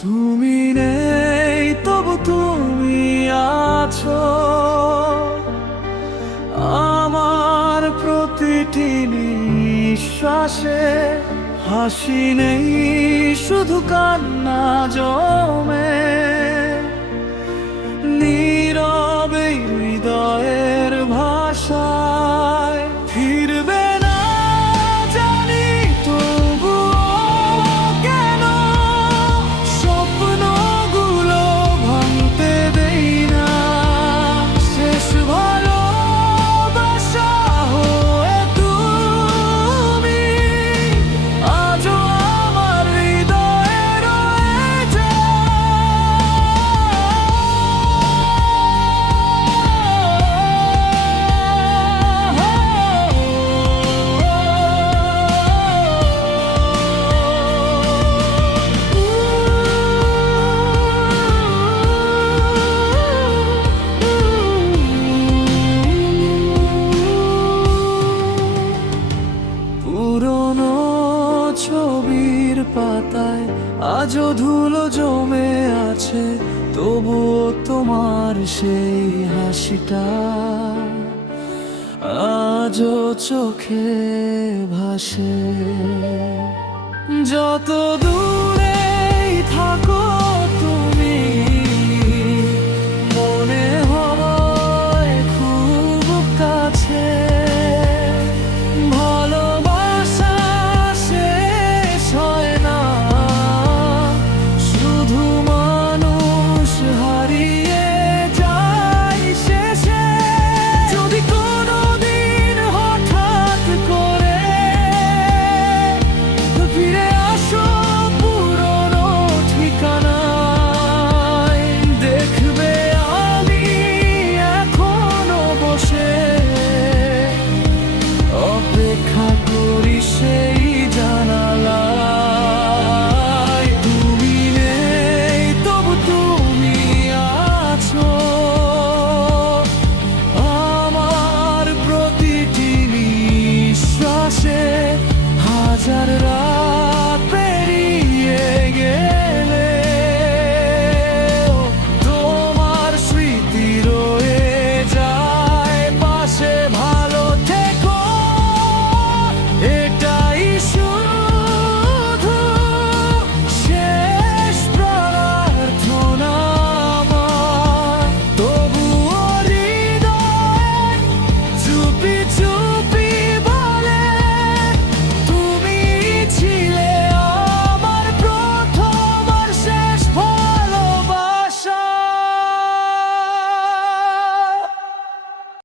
তুমি নেই তবু তুমি আছো আমার প্রতিটি নিঃশ্বাসে। হাসি নেই শুধু কান্না জমে, নীরবে হৃদয়ের ভাষায় ফিরবে না জানি, তবুও কেন স্বপ্নগুলো ভাঙতে দেই না। শেষ ভালোবাসা হয়ে তুমি আজও আমার হৃদয়ে রয়ে যাও। পুরনো ছবির পাতায় আজও ধুলো জমে আছে, তবুও তোমার সেই হাসিটা আজও চোখে ভাসে। যত দূর